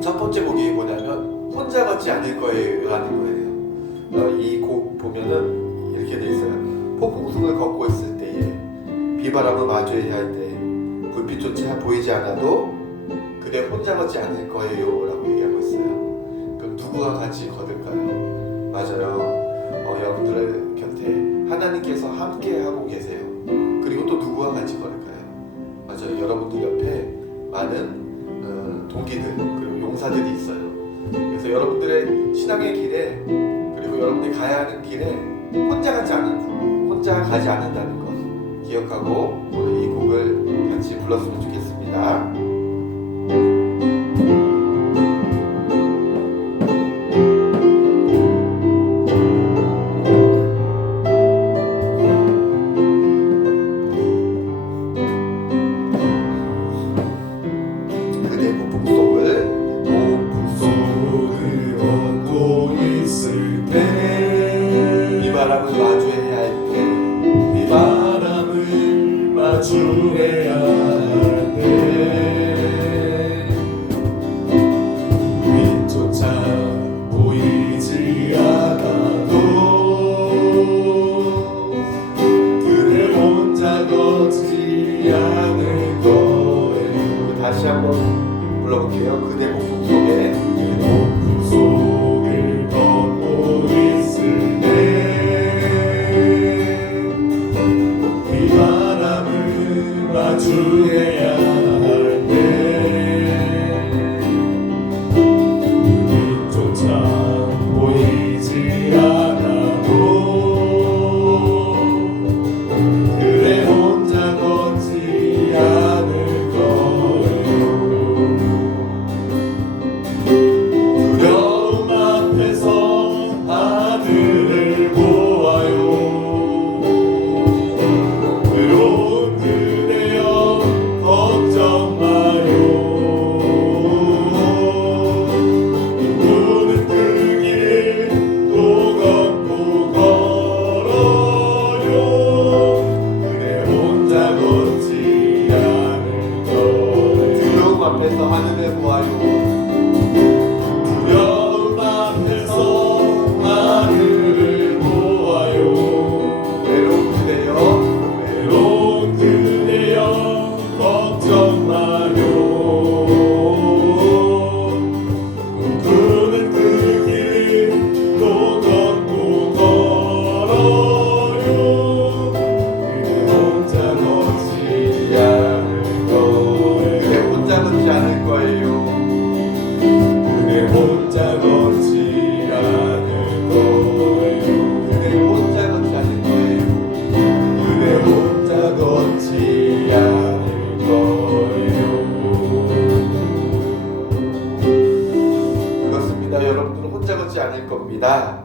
첫 번째 곡이 뭐냐면 혼자 걷지 않을 거예요 라는 거예요. 이 곡 보면은 이렇게 돼 있어요. 폭풍성을 걷고 있을 때에 비바람을 마주해야 할 때 불빛조차 보이지 않아도 그대 혼자 걷지 않을 거예요 라고 얘기하고 있어요. 그럼 누구와 같이 걸을까요? 맞아요. 여러분들의 곁에 하나님께서 함께 하고 계세요. 그리고 또 누구와 같이 걸을까요? 맞아요. 여러분들 옆에 많은 동기들 그리고 용사들이 있어요. 그래서 여러분들의 신앙의 길에 그리고 여러분들이 가야 하는 길에 혼자 가지 않는다는 것 기억하고 오늘 이 곡을 같이 불렀으면 좋겠습니다. 그대 폭풍속을 걷고 있을 때 비바람을 마주해야 할 때 바람을 마주해야 할 때 빛조차 보이지 않아도 그대 혼자 걷지 않을 거예요. 다시 한번 불러볼게요. 그대 폭풍 속에 폭풍 속을 걷고 있을 때 비바람을 마주해야 할 때 빛조차 보이지 않아도 그대 혼자 걷지 않을 거예요. 두려움 앞에서 하늘을 보아요. 외로운 그대여 걱정 마요. 누구는 그 길을 또 걷고 걸어요. 그대 혼자 걷지 않을 거예요. 두려움 앞에서 하늘을 보아요. 두려움 앞에서 하늘을 보아요. 외로운 그대여 외로운 그대여 걱정 마요. 꿈꾸는 그 길을 또 걷고 걸어요. 그대 혼자 걷지 않을 거예요. 그대 혼자 걷지 않을 거예요. 그대 혼자 걷지 않을 거예요. 그대 혼자 걷지 않을 거예요. 그대 혼자 걷지 않을 거예요. 그렇습니다. 여러분들은 혼자 걷지 않을 겁니다.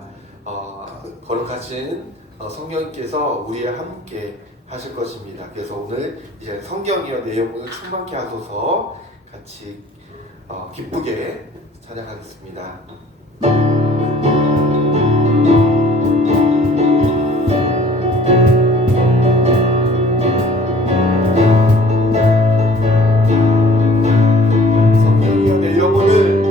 거룩하신 성령님께서 우리와 함께 하실 것입니다. 그래서 오늘 이제 성경의 내용을 충만케 하소서 같이 기쁘게 찬양하겠습니다. 성령이여 내 영혼을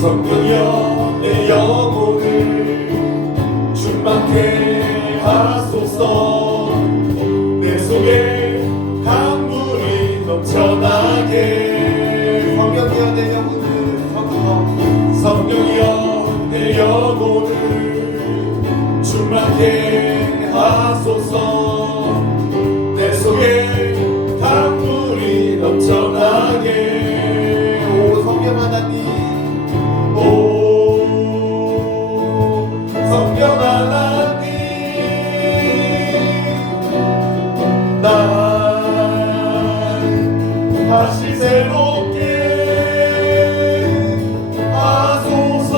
성령이여 내 영혼을 충만케 하소서. 내 속에 강물이 넘쳐나게. 성령이여 내 영혼을 성령이여 내 영혼을 충만케 하소서. 내 속에 강물이 넘쳐나게. 오 성령 하나님 오 성령 하나님 날 다시 새롭게 하소서.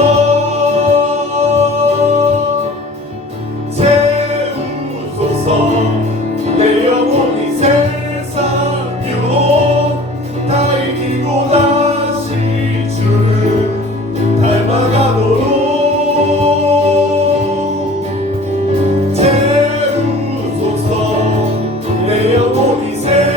채우소서. 내 영혼이 세상 유혹 다 이기고 다시 주를 닮아가도록 채우소서. 내 영혼이 세상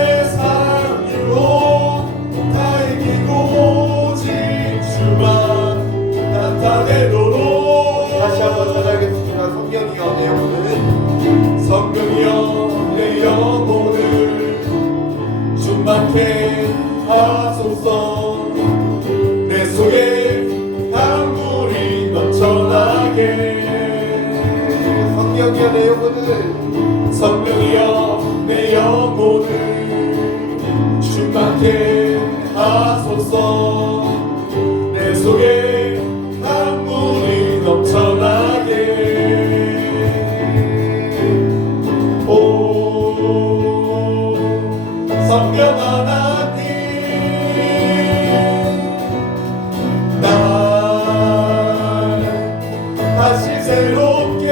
충만케 하소서. 내 속에 강물이 넘쳐나게. 성령이여 내 영혼을 성령이여 내 영혼을 충만케 하소서. 내 속에 강물이 넘쳐나게. 오 성령 하나님, 날 다시 새롭게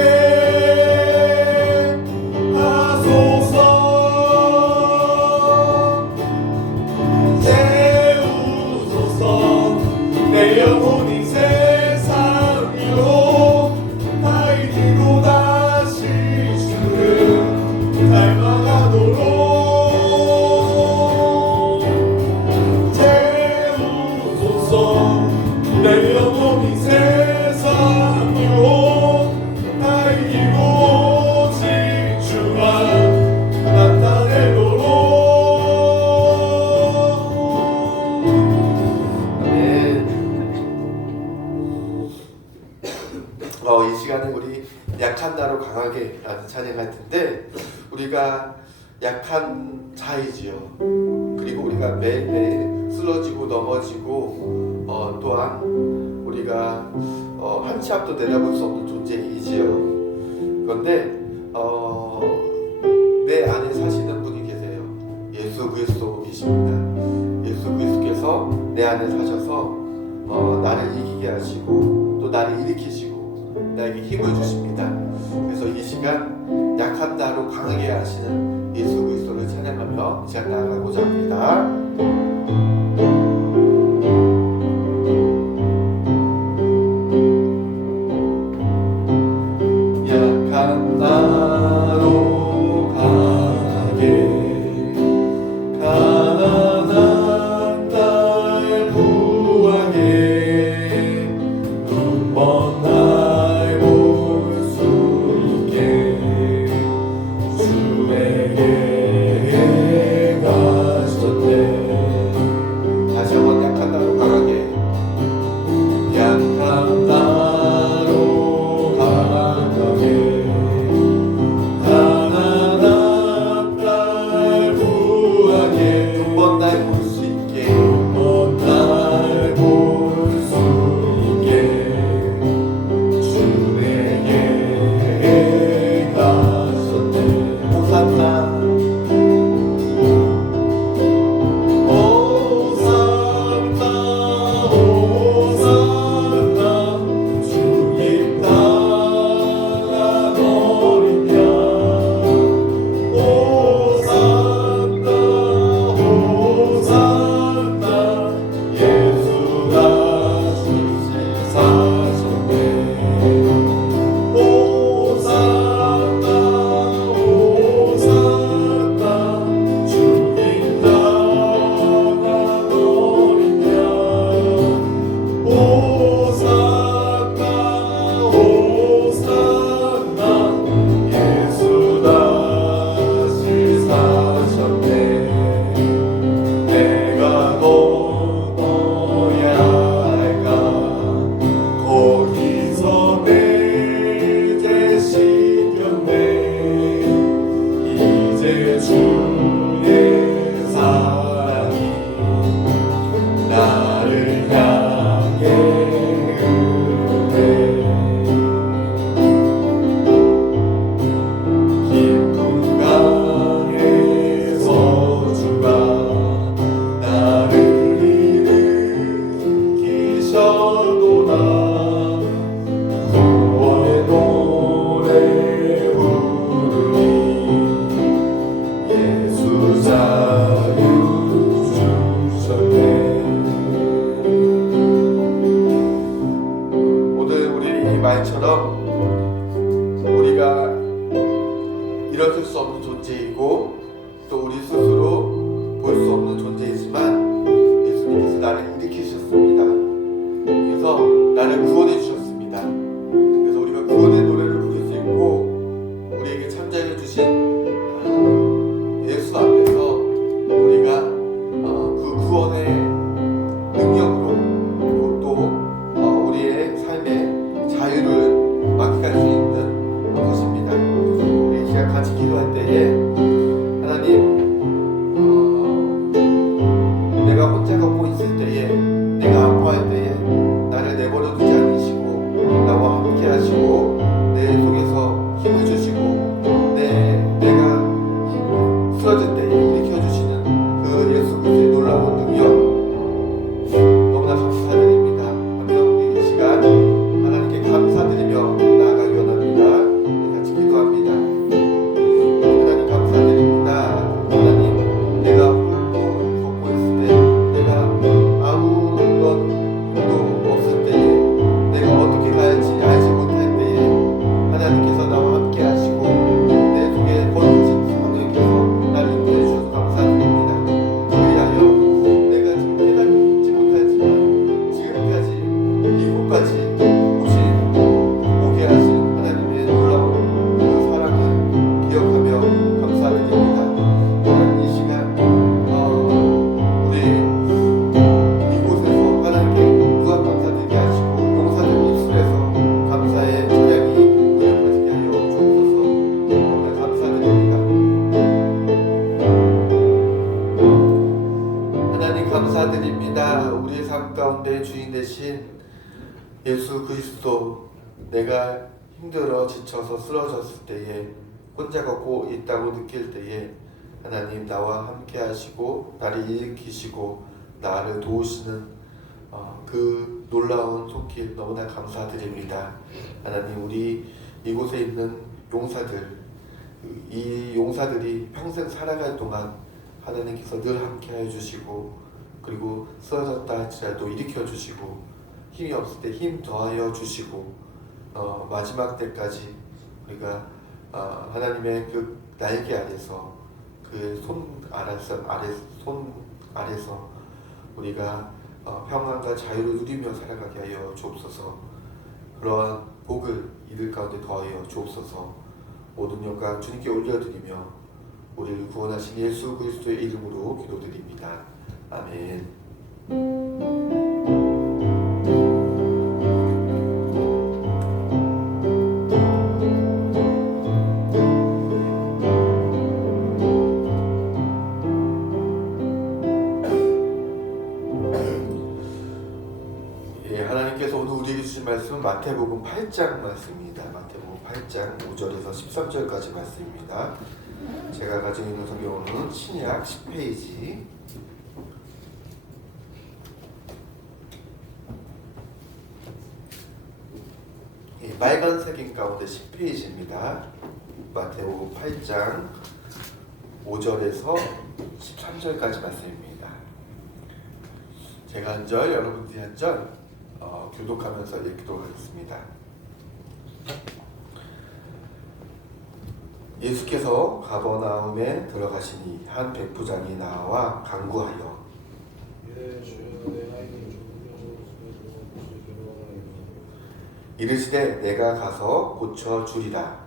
하소서. 채우소서. 내 영혼이 세상 위로 다이기고 다시 주를 닮아가도록. 채우소서. 내 영혼이 세상 위로 다이기고 오직 주만 나타내도록. 이 시간에 우리 약한 나로 강하게 라는 찬양할 텐데, 우리가 약한 자이지요. 그리고 우리가 매일매일 쓰러지고 넘어지고 또한 우리가 한 치 앞도 내다볼 수 없는 존재이지요. 그런데 내 안에 사시는 분이 계세요. 예수 그리스도이십니다. 예수 그리스도께서 내 안에 사셔서 나를 이기게 하시고 또 나를 일으키시고 나에게 힘을 주십니다. 그래서 이 시간 약한 나로 강하게 하시는 예수 그리스도를 찬양하며 이 시간 나아가고자 합니다. 약한 나로 강하게 가난한 날 구하게 눈먼 날 볼 수 있게 주에게 행하셨네. 있을 때에, 내가 아파할 때에 나를 내버려 두지 않으시고 나와 함께 하시고 내 속에서 힘을 주시고 내가 쓰러질 때에 일으켜 주시는 그 예수 그리스도의 놀라운 능력 너무나 감사드립니다. 우리 이 시간 하나님께 감사드리며 나아가기 원합니다. 같이 기도합니다. 하나님 감사드립니다. 하나님, 내가 홀로 걷고 있을 때, 내가 아무런 힘도 없을 때에, 내가 어떻게 가야지 알지 못할 때에 하나님께서 나와 함께 하시고 내 속에 거룩하신 성령께서 나를 인도해 주셔서 감사드립니다. 그리하여 내가 지금 깨닫지 못하지만 지금까지 이곳까지 오게 하신 하나님의 놀라운 그 사랑을 기억하며 감사드립니다. 하나님, 이 시간 우리 이곳에서 하나님께 무한 감사드리게 하시고 용사들 입술에서 감사의 찬양이 이어지게 하여 주옵소서. 너무나 감사드립니다. 하나님 감사드립니다. 우리의 삶 가운데 주인 되신 예수 그리스도, 내가 힘들어 지쳐서 쓰러졌을 때에, 혼자 걷고 있다고 느낄 때에 하나님 나와 함께 하시고 나를 일으키시고 나를 도우시는 그 놀라운 손길 너무나 감사드립니다. 하나님, 우리 이곳에 있는 용사들, 이 용사들이 평생 살아갈 동안 하나님께서 늘 함께 해주시고, 그리고 쓰러졌다 할지라도 일으켜 주시고, 힘이 없을 때 힘 더하여 주시고, 마지막 때까지 우리가 하나님의 그 날개 아래서, 그 손 아래서 우리가 평안과 자유를 누리며 살아가게 하여 주옵소서. 그러한 복을 이들 가운데 더하여 주옵소서. 모든 영광 주님께 올려드리며 우리를 구원하신 예수 그리스도의 이름으로 기도드립니다. 아멘. 하나님께서 오늘 우리에게 주신 말씀은 마태복음 8장 말씀입니다. 마태복음 8장 5절에서 13절까지 말씀입니다. 제가 가지고 있는 성경은 신약 10페이지. 빨간색인 가운데 10페이지입니다. 마태복음 8장 5절에서 13절까지 말씀입니다. 제가 한 절, 여러분들이 한 절 교독하면서 읽도록 하겠습니다. 예수께서 가버나움에 들어가시니 한 백부장이 나와 간구하여 이르시되 내가 가서 고쳐 주리라.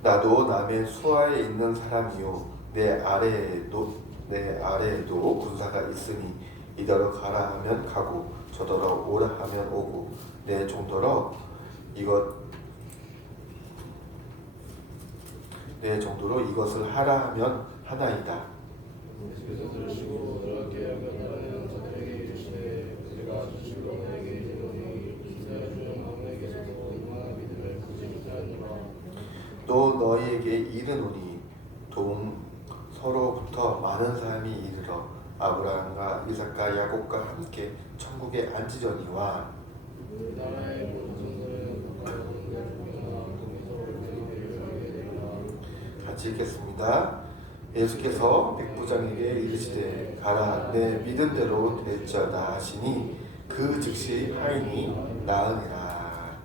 나도 남의 수하에 있는 사람이요 내 아래에도 군사가 있으니 이더러 가라 하면 가고 저더러 오라 하면 오고 내 정도로 이것을 하라 하면 하나이다. 또 너희에게 이르노니 서로부터 많은 사람이 이르러 아브라함과 이삭과 야곱과 함께 천국에 앉으려니와 같이 읽겠습니다. 예수께서 백부장에게 이르시되 가라 내 믿음대로 될지어다 하시니 그 즉시 하인이 나으니라.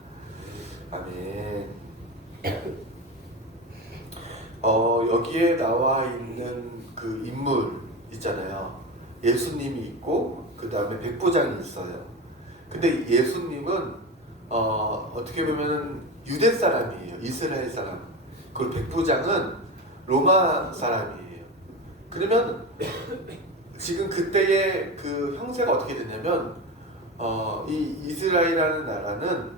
아멘. 여기에 나와 있는 그 인물 있잖아요. 예수님이 있고 그 다음에 백부장이 있어요. 근데 예수님은 어떻게 보면 유대 사람이에요. 이스라엘 사람. 그리고 백부장은 로마 사람이에요. 그러면 지금 그때의 그 형세가 어떻게 되냐면 이 이스라엘이라는 나라는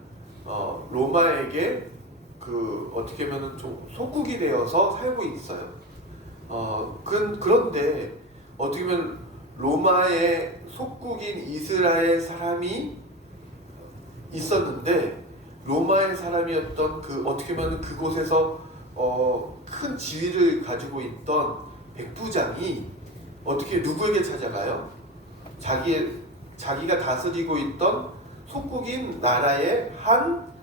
로마에게 그 어떻게 보면 좀 속국이 되어서 살고 있어요. 그런데 어떻게 보면 로마의 속국인 이스라엘 사람이 있었는데 로마의 사람이었던 그 어떻게 보면 그곳에서 큰 지위를 가지고 있던 백부장이 어떻게 누구에게 찾아가요? 자기가 다스리고 있던 속국인 나라의 한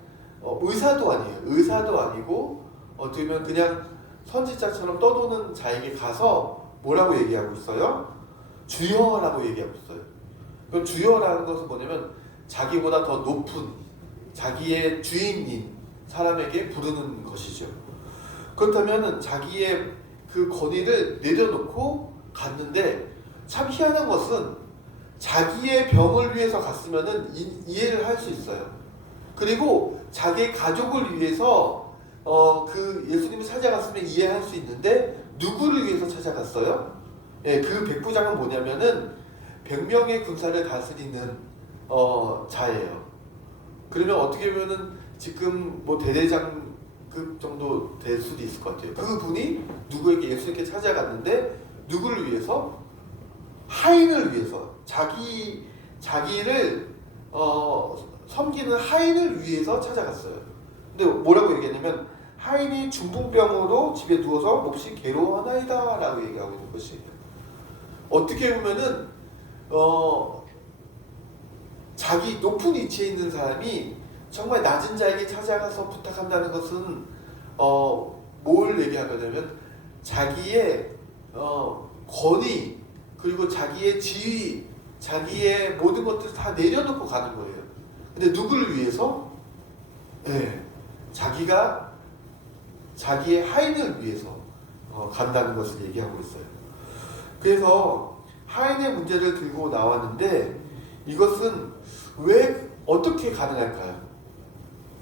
의사도 아니에요. 의사도 아니고 어떻게 보면 그냥 선지자처럼 떠도는 자에게 가서 뭐라고 얘기하고 있어요? 주여라고 얘기하고 있어요. 그 주여라는 것은 뭐냐면 자기보다 더 높은 자기의 주인인 사람에게 부르는 것이죠. 그렇다면 자기의 그 권위를 내려놓고 갔는데 참 희한한 것은 자기의 병을 위해서 갔으면은 이해를 할 수 있어요. 그리고 자기의 가족을 위해서 그 예수님을 찾아갔으면 이해할 수 있는데 누구를 위해서 찾아갔어요? 예, 그 백부장은 뭐냐면은 100명의 군사를 다스리는 자예요. 그러면 어떻게 보면은 지금 뭐 대대장급 정도 될 수도 있을 것 같아요. 그분이 누구에게 예수님께 찾아갔는데 누구를 위해서? 하인을 위해서 자기를 섬기는 하인을 위해서 찾아갔어요. 근데 뭐라고 얘기했냐면 하인이 중풍병으로 집에 누워서 몹시 괴로워하나이다 라고 얘기하고 있는 것이에요. 어떻게 보면은 자기 높은 위치에 있는 사람이 정말 낮은 자에게 찾아가서 부탁한다는 것은 뭘 얘기하냐면 자기의 권위 그리고 자기의 지위 자기의 모든 것들을 다 내려놓고 가는 거예요. 근데 누구를 위해서? 네, 자기의 하인을 위해서 간다는 것을 얘기하고 있어요. 그래서 하인의 문제를 들고 나왔는데 이것은 왜 어떻게 가능할까요?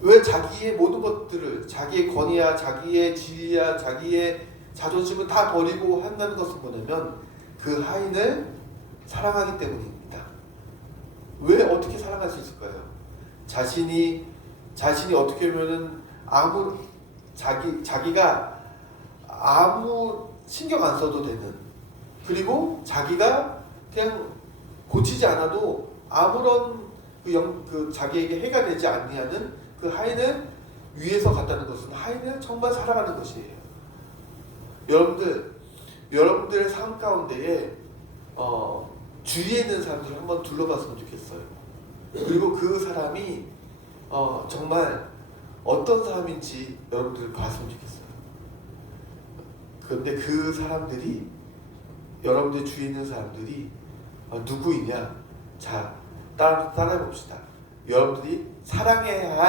왜 자기의 모든 것들을 자기의 권위야 자기의 지위야 자기의 자존심을 다 버리고 한다는 것은 뭐냐면 그 하인을 사랑하기 때문입니다. 왜 어떻게 사랑할 수 있을까요? 자신이 어떻게 보면은 자기가 아무 신경 안 써도 되는 그리고 자기가 그냥 고치지 않아도 아무런 자기에게 해가 되지 아니하는 그 하인을 위해서 갔다는 것은 하인을 정말 사랑하는 것이에요. 여러분들의 삶 가운데에 주위에 있는 사람들을 한번 둘러봤으면 좋겠어요. 그리고 그 사람이 정말 어떤 사람인지 여러분들 봤으면 좋겠어요. 그런데 그 사람들이 여러분들 주위에 있는 사람들이 누구이냐? 자, 따라해 봅시다. 여러분들이 사랑해야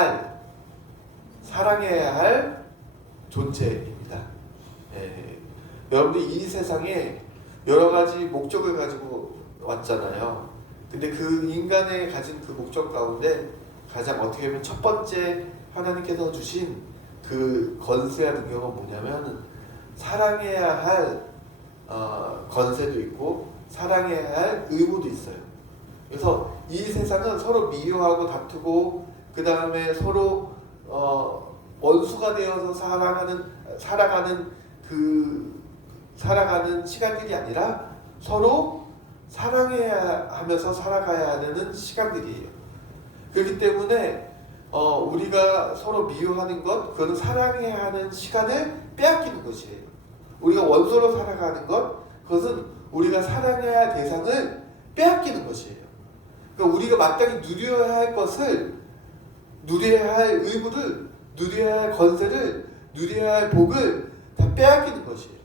할 존재입니다. 여러분들이 이 세상에 여러 가지 목적을 가지고 왔잖아요. 근데 그 인간의 가진 그 목적 가운데 가장 어떻게 보면 첫 번째 하나님께서 주신 그 권세와 능력은 뭐냐면 사랑해야 할 권세도 있고 사랑해야 할 의무도 있어요. 그래서 이 세상은 서로 미워하고 다투고 그 다음에 서로 원수가 되어서 살아가는 시간들이 아니라 서로 사랑해야 하면서 살아가야 되는 시간들이에요. 그렇기 때문에 우리가 서로 미워하는 것, 그건 사랑해야 하는 시간을 빼앗기는 것이에요. 우리가 원수로 살아가는 것, 그것은 우리가 사랑해야 할 대상을 빼앗기는 것이에요. 그러니까 우리가 마땅히 누려야 할 것을, 누려야 할 의무를, 누려야 할 권세를, 누려야 할 복을 다 빼앗기는 것이에요.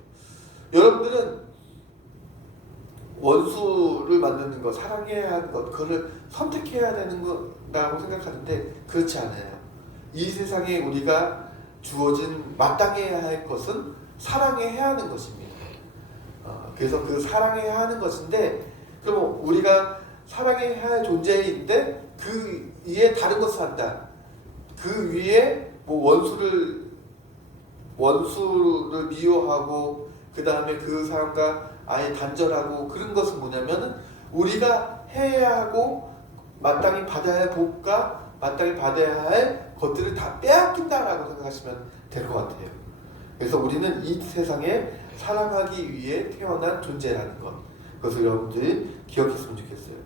여러분들은 원수를 만드는 것, 사랑해야 하는 것, 그거를 선택해야 되는 거라고 생각하는데 그렇지 않아요. 이 세상에 우리가 주어진 마땅해야 할 것은 사랑해야 하는 것입니다. 그래서 그 사랑해야 하는 것인데 그럼 우리가 사랑해야 할 존재인데 그 위에 다른 것을 한다. 그 위에 뭐 원수를 미워하고 그 다음에 그 사람과 아예 단절하고 그런 것은 뭐냐면 우리가 해야 하고 마땅히 받아야 할 복과 마땅히 받아야 할 것들을 다 빼앗긴다라고 생각하시면 될 것 같아요. 그래서 우리는 이 세상에 사랑하기 위해 태어난 존재라는 것, 그것을 여러분들이 기억했으면 좋겠어요.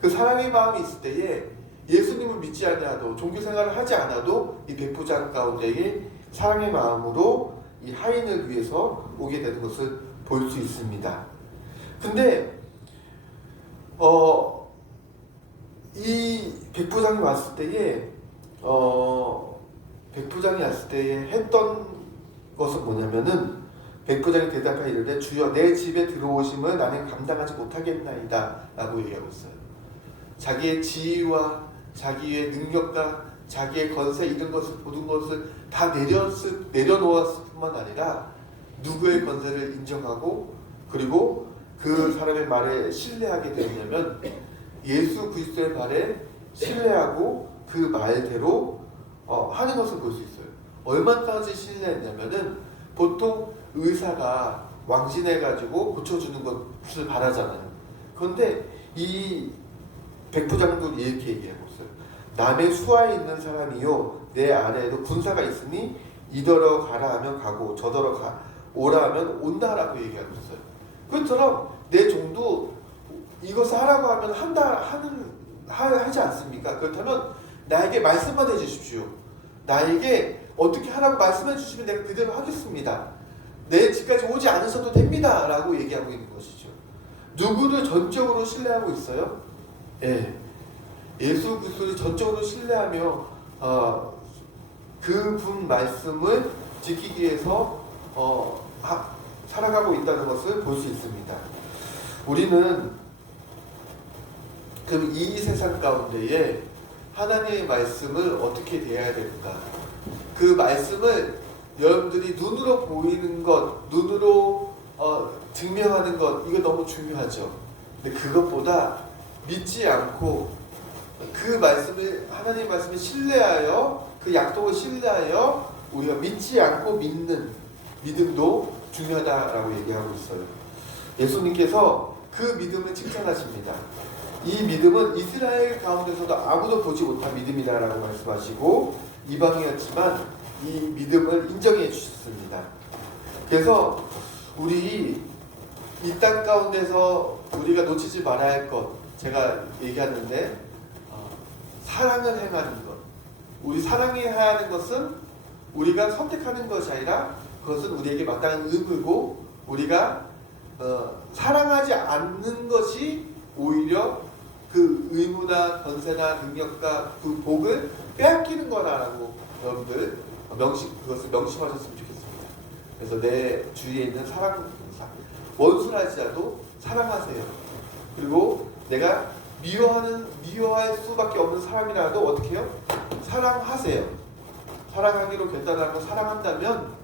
그 사랑의 마음이 있을 때에 예수님을 믿지 않아도, 종교 생활을 하지 않아도 이 백부장 가운데에 사랑의 마음으로 이 하인을 위해서 오게 되는 것을 볼 수 있습니다. 근데 이 백부장이 왔을 때에 했던 것은 뭐냐면은, 백부장이 대답하여 이르되 주여 내 집에 들어오심을 나는 감당하지 못하겠나이다 라고 얘기하고 있어요. 자기의 지위와 자기의 능력과 자기의 권세, 이런 것을, 모든 것을 다 내려놓았을 뿐만 아니라 누구의 권세를 인정하고, 그리고 그 사람의 말에 신뢰하게 되었냐면 예수 그리스도의 말에 신뢰하고 그 말대로 하는 것을 볼 수 있어요. 얼마까지 신뢰했냐면은, 보통 의사가 왕진해가지고 고쳐주는 것을 바라잖아요. 그런데 이 백부장도 이렇게 얘기하고 있어요. 남의 수하에 있는 사람이요 내 아래에도 군사가 있으니 이더러 가라 하면 가고 저더러 오라 하면 온다라고 얘기하고 있어요. 그처럼 내 종도 이것을 하라고 하면 하지 않습니까? 그렇다면 나에게 말씀만 해주십시오. 나에게 어떻게 하라고 말씀해 주시면 내가 그대로 하겠습니다. 내 집까지 오지 않으셔도 됩니다 라고 얘기하고 있는 것이죠. 누구를 전적으로 신뢰하고 있어요? 예수 그리스도를 전적으로 신뢰하며 그분 말씀을 지키기 위해서 살아가고 있다는 것을 볼 수 있습니다. 우리는 그럼 이 세상 가운데에 하나님의 말씀을 어떻게 대해야 되는가? 그 말씀을 여러분들이 눈으로 보이는 것, 눈으로 증명하는 것, 이거 너무 중요하죠. 근데 그것보다 믿지 않고 그 말씀을, 하나님 말씀을 신뢰하여, 그 약속을 신뢰하여 우리가 믿지 않고 믿는 믿음도 중요하다라고 얘기하고 있어요. 예수님께서 그 믿음을 칭찬하십니다. 이 믿음은 이스라엘 가운데서도 아무도 보지 못한 믿음이다라고 말씀하시고, 이방이었지만 이 믿음을 인정해 주셨습니다. 그래서 우리 이 땅 가운데서 우리가 놓치지 말아야 할 것, 제가 얘기하는데 사랑을 행하는 것. 우리 사랑해야 하는 것은 우리가 선택하는 것이 아니라 그것은 우리에게 마땅한 의무고, 우리가 사랑하지 않는 것이 오히려 그 의무나 권세나 능력과 그 복을 빼앗기는 거라고 여러분들 그것을 명심하셨으면 좋겠습니다. 그래서 내 주위에 있는 원수랄지라도 사랑하세요. 그리고 내가 미워할 수밖에 없는 사람이라도 어떻게 해요? 사랑하세요. 사랑하기로 결단하고 사랑한다면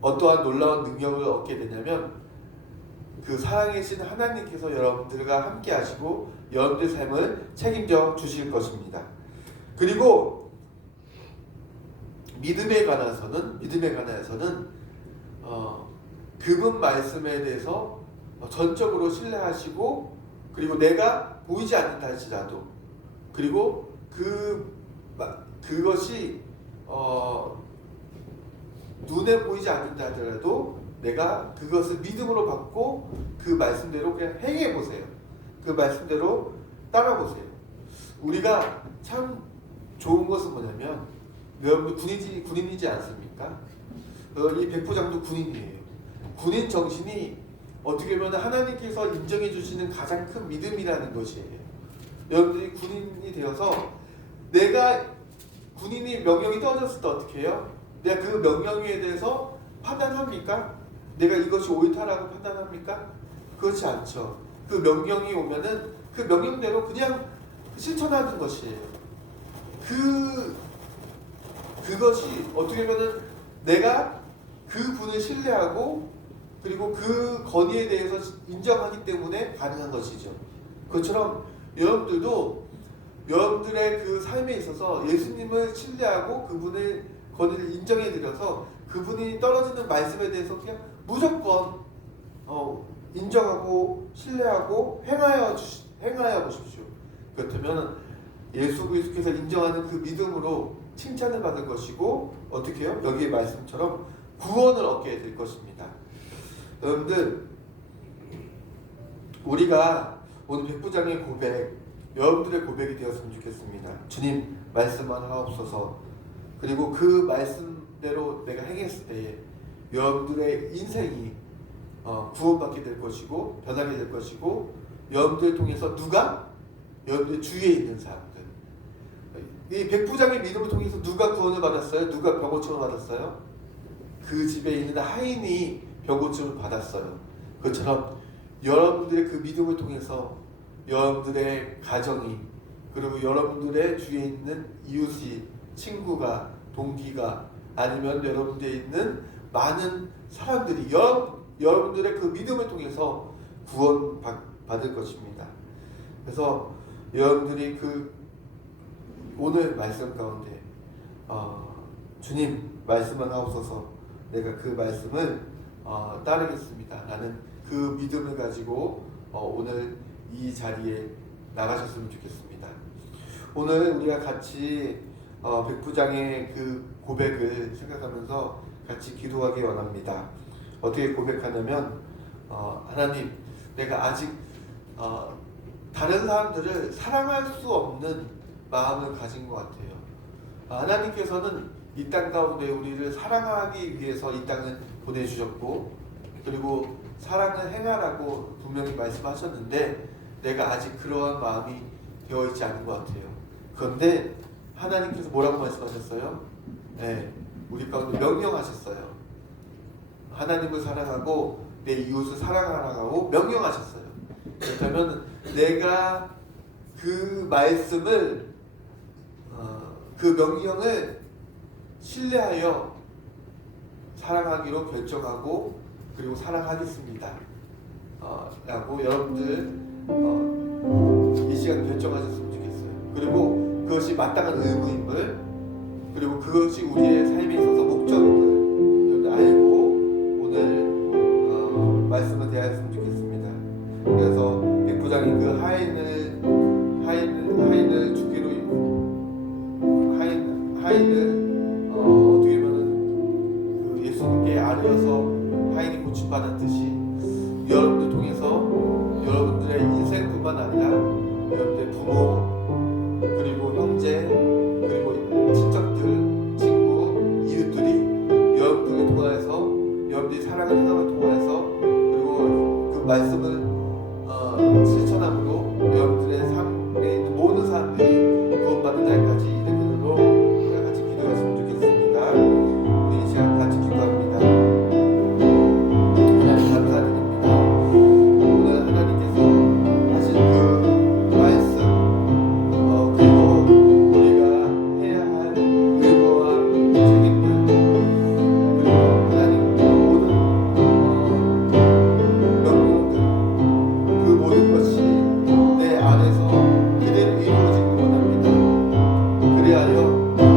어떠한 놀라운 능력을 얻게 되냐면, 그 사랑이신 하나님께서 여러분들과 함께 하시고 여러분들의 삶을 책임져 주실 것입니다. 그리고 믿음에 관해서는 그분 말씀에 대해서 전적으로 신뢰하시고, 그리고 내가 보이지 않는다 할지라도, 그리고 그것이 눈에 보이지 않는다 하더라도 내가 그것을 믿음으로 받고 그 말씀대로 그냥 행해보세요. 그 말씀대로 따라보세요. 우리가 참 좋은 것은 뭐냐면, 여러분 군인이지 않습니까? 이 백부장도 군인이에요. 군인 정신이 어떻게 보면 하나님께서 인정해 주시는 가장 큰 믿음이라는 것이에요. 여러분들이 군인이 되어서, 내가 군인이 명령이 떨어졌을 때 어떻게 해요? 내가 그 명령에 대해서 판단합니까? 내가 이것이 옳다라고 판단합니까? 그렇지 않죠. 그 명령이 오면은 그 명령대로 그냥 실천하는 것이에요. 그것이 어떻게 보면은 내가 그 분을 신뢰하고, 그리고 그 건의에 대해서 인정하기 때문에 가능한 것이죠. 그것처럼 여러분들도 여러분들의 그 삶에 있어서 예수님을 신뢰하고 그분의 건의를 인정해 드려서 그분이 떨어지는 말씀에 대해서 그냥 무조건 인정하고 신뢰하고 행하여 행하여 보십시오. 그렇다면 예수 그리스도께서 인정하는 그 믿음으로 칭찬을 받을 것이고 어떻게 해요? 여기의 말씀처럼 구원을 얻게 될 것입니다. 여러분들 우리가 오늘 백부장의 고백 여러분들의 고백이 되었으면 좋겠습니다. 주님 말씀만 하옵소서. 그리고 그 말씀대로 내가 행했을 때에 여러분들의 인생이 구원받게 될 것이고 변하게 될 것이고 여러분들을 통해서 누가? 여러분들 주위에 있는 사람들 이 백부장의 믿음을 통해서 누가 구원을 받았어요? 누가 병고침을 받았어요? 그 집에 있는 하인이 병고침을 받았어요. 그것처럼 여러분들의 그 믿음을 통해서 여러분들의 가정이 그리고 여러분들의 주위에 있는 이웃이 친구가 동기가 아니면 여러분들에 있는 많은 사람들이 여러분들의 그 믿음을 통해서 구원 받을 것입니다. 그래서 여러분들이 그 오늘 말씀 가운데 주님 말씀만 하옵소서 내가 그 말씀을 따르겠습니다. 나는 그 믿음을 가지고 오늘 이 자리에 나가셨으면 좋겠습니다. 오늘 우리가 같이 백부장의 그 고백을 생각하면서 같이 기도하기 원합니다. 어떻게 고백하냐면 하나님 내가 아직 다른 사람들을 사랑할 수 없는 마음을 가진 것 같아요. 하나님께서는 이 땅 가운데 우리를 사랑하기 위해서 이 땅을 보내주셨고 그리고 사랑을 행하라고 분명히 말씀하셨는데 내가 아직 그러한 마음이 되어있지 않은 것 같아요. 그런데 하나님께서 뭐라고 말씀하셨어요? 네, 우리 가운데 명령하셨어요. 하나님을 사랑하고 내 이웃을 사랑하라고 명령하셨어요. 그렇다면 내가 그 말씀을 그 명령을 신뢰하여 사랑하기로 결정하고 그리고 사랑하겠습니다. 라고 여러분들 이 시간 결정하셨으면 좋겠어요. 그리고 그것이 마땅한 의무임을 그리고 그것이 우리의 삶에 있어서 목적임을 알고 오늘 말씀을 대하였으면 좋겠습니다. 그래서 백부장이 그 하인을 주기로 하인을 어떻게 보면 그 예수님께 아뢰어서 하인이 고침받았듯이 여러분들 통해서 여러분들의 인생뿐만 아니라 여러분들의 부모 그리고 형제 그리고 친척들 친구 이웃들이 여러분들을 통해서 여러분들이 사랑을 행함을 통해서 그리고 그 말씀을 실천함으로 여러분들의 삶에 있는 모든 사람들이 구원받는 날까지 이르도록 우리가 같이 기도했으면 좋겠습니다. 우리 이 시간 같이 기도합니다. 하나님 감사드립니다. 오늘 하나님께서 하신 그 말씀 그리고 우리가 해야 할 의무와 책임들 그리고 하나님 모든 명령들 그 모든 것이 내 안에서 그대로 이루어지길 원합니다. 그리하여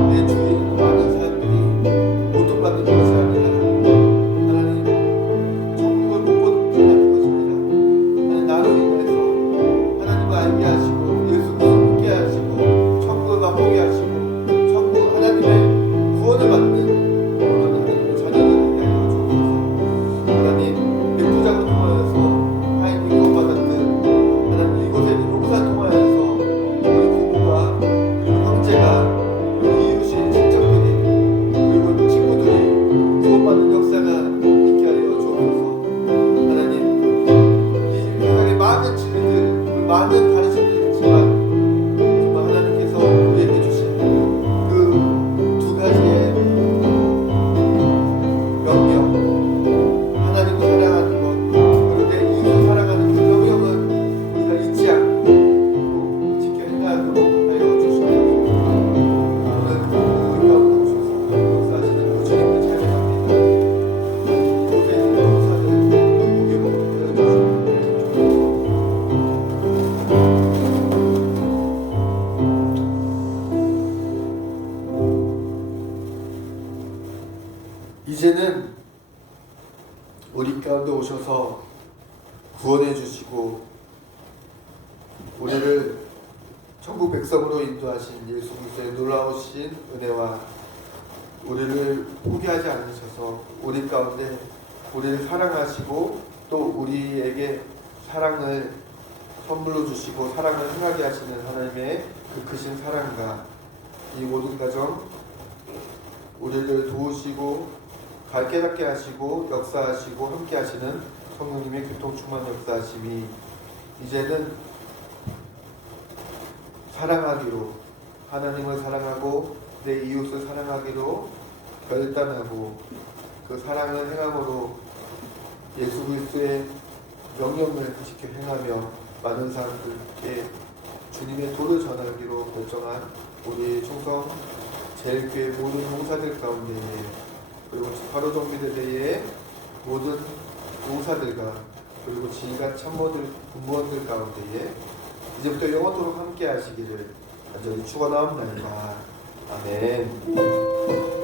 내 주위에 있는 많은 사람들이 고통받는 것이 아니라 하나님 천국을 못 보는 것이 아니라 나로 인해서 하나님을 알게 하시고 예수 그리스도를 믿게 하시고 천국을 맛보게 하시고 천국 하나님의 구원을 받는 모든 하나님의 자녀들을 위하여 주옵소서. 하나님 백부장을 통하여서 하인이 구원받았듯 하나님 이곳에 있는 용사 통하여서 우리 부모가 그리고 형제가 그리고 이웃이 친척들이 그리고 친구들이 구원받는 역사가 있게 하여 주옵소서. 하나님 이 세상에 많은 진리들 많은 가르침들이 있지만 정말 하나님께서 우리에게 주신 그 두 가지의 명령 하나님을 사랑하는 것 그리고 내 이웃을 사랑하는 그 명령을 우리가 잊지 않고 지켜 행하도록 하여 주시옵소서. 오늘 우리 가운데 오셔서 역사하시는 그 주님을 찬양합니다. 이곳에 있는 용사들 고개 먹고 되어주시옵소서. 이제는 우리 가운데 오셔서 구원해 주시고 우리를 천국 백성으로 인도하신 예수 그리스도의 놀라우신 은혜와 우리를 포기하지 않으셔서 우리 가운데 우리를 사랑하시고 또 우리에게 사랑을 선물로 주시고 사랑을 행하게 하시는 하나님의 그 크신 사랑과 이 모든 가정 우리를 도우시고 깨닫게 하시고 역사하시고 함께 하시는 성령님의 교통충만 역사하심이 이제는 사랑하기로 하나님을 사랑하고 내 이웃을 사랑하기로 결단하고 그 사랑을 행함으로 예수 그리스도의 명령을 지켜 행하며 많은 사람들께 주님의 도를 전하기로 결정한 우리 충성 제일교회 모든 봉사들 가운데 그리고 바로 정비대회의 모든 봉사들과 그리고 지휘관 참모들 공무원들 가운데에 이제부터 영원토록 함께 하시기를 간절히 축원하옵나이다. 아멘.